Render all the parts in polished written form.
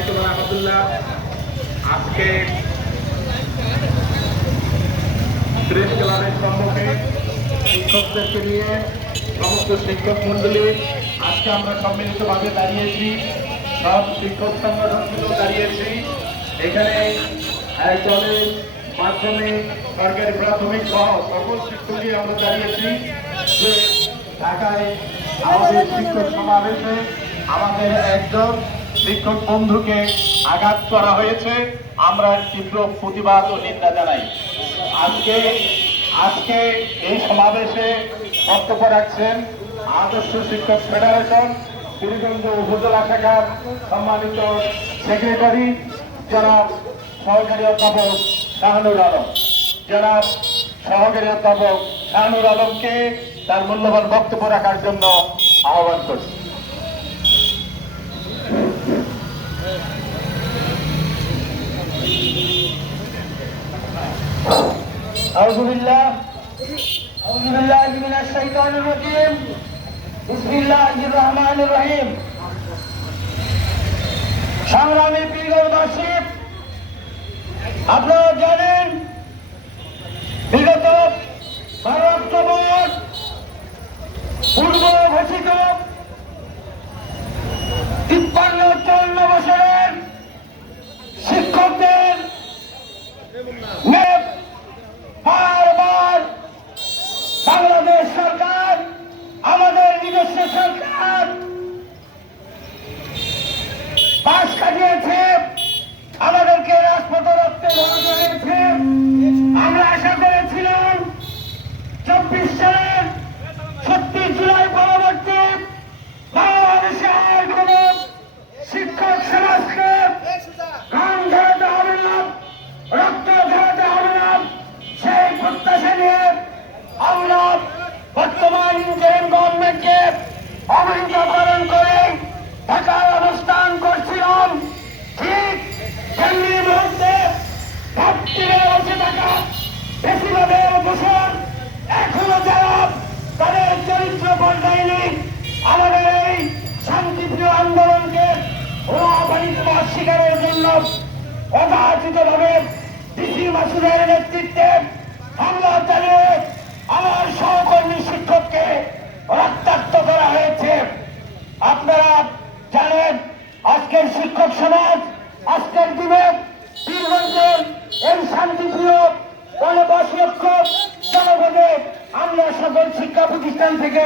আলাইকুম রহমতুল্লাহ। আজকে প্রেস ক্লাবের সম্মুখে শিক্ষকদেরকে নিয়ে সমস্ত শিক্ষক মন্ডলী আজকে আমরা সম্মিলিতভাবে দাঁড়িয়েছি। সব শিক্ষক সংগঠনগুলো দাঁড়িয়েছি। এখানে কলেজ, মাধ্যমিক, সরকারি প্রাথমিক সহ সকল শিক্ষকই আমরা দাঁড়িয়েছি যে ঢাকায় আমাদের শিক্ষক সমাবেশে আমাদের একজন শিক্ষক বন্ধুকে আঘাত করা হয়েছে। আমরা তীব্র প্রতিবাদ ও নিন্দা জানাই। আজকে এই সমাবেশে বক্তব্য রাখছেন আদর্শ শিক্ষক ফেডারেশন পীরগঞ্জ উপজেলা শাখার সম্মানিত সেক্রেটারি জনাব সহকারী অধ্যাপক শাহানুর আলম। জনাব সহকারী অধ্যাপক শাহানুর আলমকে তার মূল্যবান বক্তব্য রাখার জন্য আহ্বান করছি। أعوذ بالله من الشيطان الرجيم بسم الله الرحمن الرحيم সংগ্রামী পীরগঞ্জবাসী, আপনারা জানেন বিগত 12 অক্টোবর পূর্ব ঘোষিত 53-54 বছরের শিক্ষকদের বারবার বাংলাদেশ সরকার, আমাদের নিজস্ব সরকার পাশ কাটিয়েছে, আমাদেরকে রাজপথে রাখতে বাধ্য হয়েছে। আমরা আশা করেছিলাম 24 সালের 36 জুলাই পরবর্তী বাংলাদেশে আর কোন শিক্ষক সমাজকে গান ধরাতে হবে না, রক্ত ধরাতে হবে না। সেই প্রত্যাশা নিয়ে আমরা বর্তমান ইন্টারিম গভর্নমেন্টকে অবহিতকরণ করে ঢাকায় অবস্থান করছিলাম। ঠিক তেমনি মুহূর্তে ভাবছিলেন বসে থাকা বেশিরভাগের দূষণ এখনো যারা তাদের চরিত্র বদলায়নি, আমাদের এই শান্তিপ্রিয় আন্দোলনকে অবাধিত অস্বীকারের জন্য অবাধিতভাবে ডিসি মাসুদের নেতৃত্বে হামলা চালিয়ে আমার সহকর্মী শিক্ষককে রক্তাক্ত করা হয়েছে। আপনারা জানেন আজকের শিক্ষক সমাজ, আজকের দিনে পীরগঞ্জের এই শান্তিপ্রিয় 5 লক্ষ জনগণে আমরা সকল শিক্ষা প্রতিষ্ঠান থেকে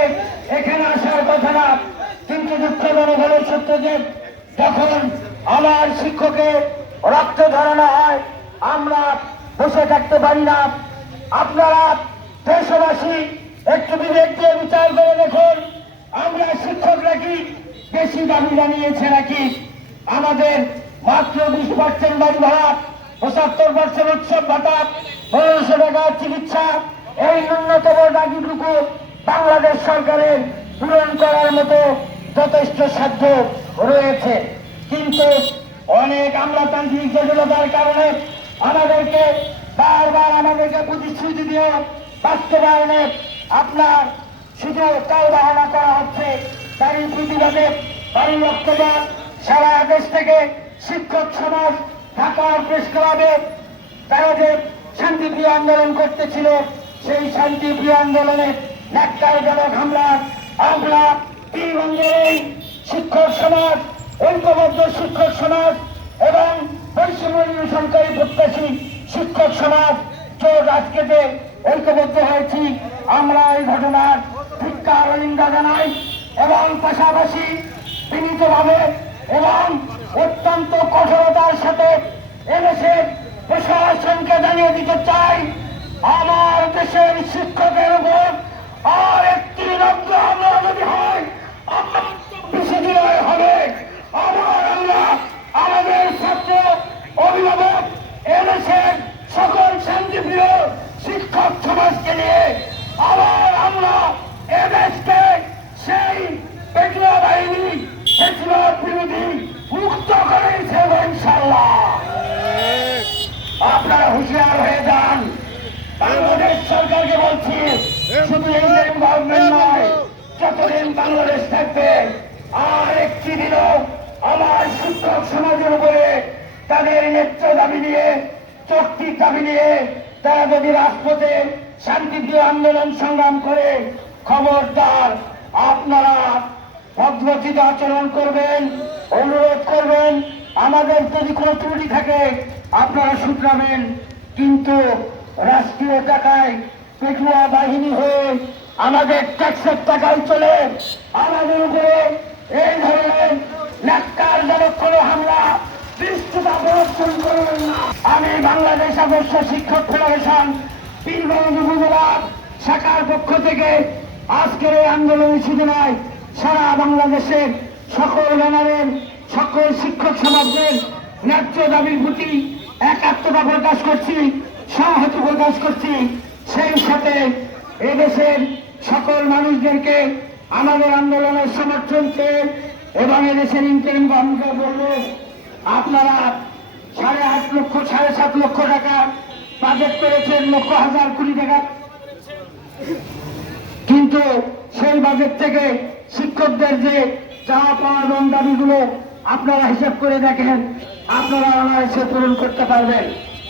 এখানে আসার কথা না, কিন্তু দুঃখজনক হলো সত্য যে যখন আমার শিক্ষকের রক্ত ধরানো হয় আমরা বসে থাকতে পারি না। আপনারা দেশবাসী একটু বিবেক দিয়ে বিচার করে দেখুন, আমরা শিক্ষকরা কি বেশি দাবি জানিয়েছে নাকি? আমাদের মাত্র 20% বাড়ি ভাড়া, 75% উৎসব ভাতা, 1500 টাকার চিকিৎসা, এই ন্যূনতম দাবিটুকু বাংলাদেশ সরকারের পূরণ করার মতো যথেষ্ট সাধ্য রয়েছে। কিন্তু অনেক আমলাতান্ত্রিক জটিলতার কারণে আমাদেরকে বারবার প্রতিশ্রুতি দিয়ে বাস্তবায়নে আপনার শুধু তাও বাহানা করা হচ্ছে। তারই প্রতিবাদে 12 অক্টোবর সারা দেশ থেকে শিক্ষক সমাজ ঢাকার প্রেস ক্লাবে তারা যে শান্তিপ্রিয় আন্দোলন করতেছিল, সেই শান্তিপ্রিয় আন্দোলনে ন্যাক্কারজনক হামলা আমরা পীরগঞ্জের শিক্ষক সমাজ, ঐক্যবদ্ধ শিক্ষক সমাজ এবং বৈষম্য নিরসনকারী প্রত্যাশী শিক্ষক সমাজ জোট আজকে যে ঐক্যবদ্ধ হয়েছি, আমরা এই ঘটনার ধিক্কার ও নিন্দা জানাই এবং পাশাপাশি বিনীতভাবে এবং অত্যন্ত কঠোরতার সাথে এদেশের প্রশাসনকে জানিয়ে দিতে চাই, আমার দেশের শিক্ষকের উপর আর একটি রক্ত হামলা যদি হয় আমার 24 জুলাই হবে। আবার আমরা আমাদের ছাত্র, অভিভাবক, এদেশের সকল শান্তিপ্রিয় শিক্ষক সমাজকে নিয়ে আবার আমরা এদেশকে সেই পেটুয়া বাহিনী, পেটুয়া বিরোধী মুক্ত করেছে ইনশাআল্লাহ। আপনারা হুঁশিয়ার হয়ে যান। বাংলাদেশ সরকারকে বলছি, শুধু ইন্টারিম গভর্নমেন্ট নয়, যতদিন বাংলাদেশ থাকবে আর একটি দিনও আমার শিক্ষক সমাজের উপর তাদের ন্যায্য দাবি নিয়ে, চুক্তির দাবি নিয়ে তারা যদি রাজপথে শান্তিপ্রিয় আন্দোলন সংগ্রাম করে, খবরদার আপনারা ভদ্রচিত আচরণ করবেন, অনুরোধ করবেন। আমাদের যদি কোনো ত্রুটি থাকে আপনারা শুধরাবেন, কিন্তু রাষ্ট্রীয় টাকায় পেটুয়া বাহিনী হয়ে আমাদের ট্যাক্সের টাকায় চলে আমাদের উপরে এই ধরনের ন্যাক্কারজনক কোনো হামলা দৃষ্টতা প্রদর্শন করবেন না। আমি বাংলাদেশ আদর্শ শিক্ষক ফেডারেশন পীরগঞ্জ উপজেলা শাখার পক্ষ থেকে আজকের এই আন্দোলনে শুধু নয়, সারা বাংলাদেশের সকল ব্যানারের সকল শিক্ষক সমাজের ন্যায্য দাবির প্রতি একাত্মতা প্রকাশ করছি, সংহতি প্রকাশ করছি। সেই সাথে এদেশের সকল মানুষদেরকে আমাদের আন্দোলনের সমর্থন চেয়ে এবং এদেশের ইন্টারিম গভর্নমেন্টকে বলবো, আপনারা 8.5 লক্ষ 7.5 লক্ষ টাকা বাজেট করেছেন, লক্ষ হাজার কোটি টাকা, কিন্তু সেই বাজেট থেকে শিক্ষকদের যে চাওয়া পাওয়া এবং দাবিগুলো আপনারা হিসাব করে দেখেন, আপনারা অনায়াসে পূরণ করতে পারবেন।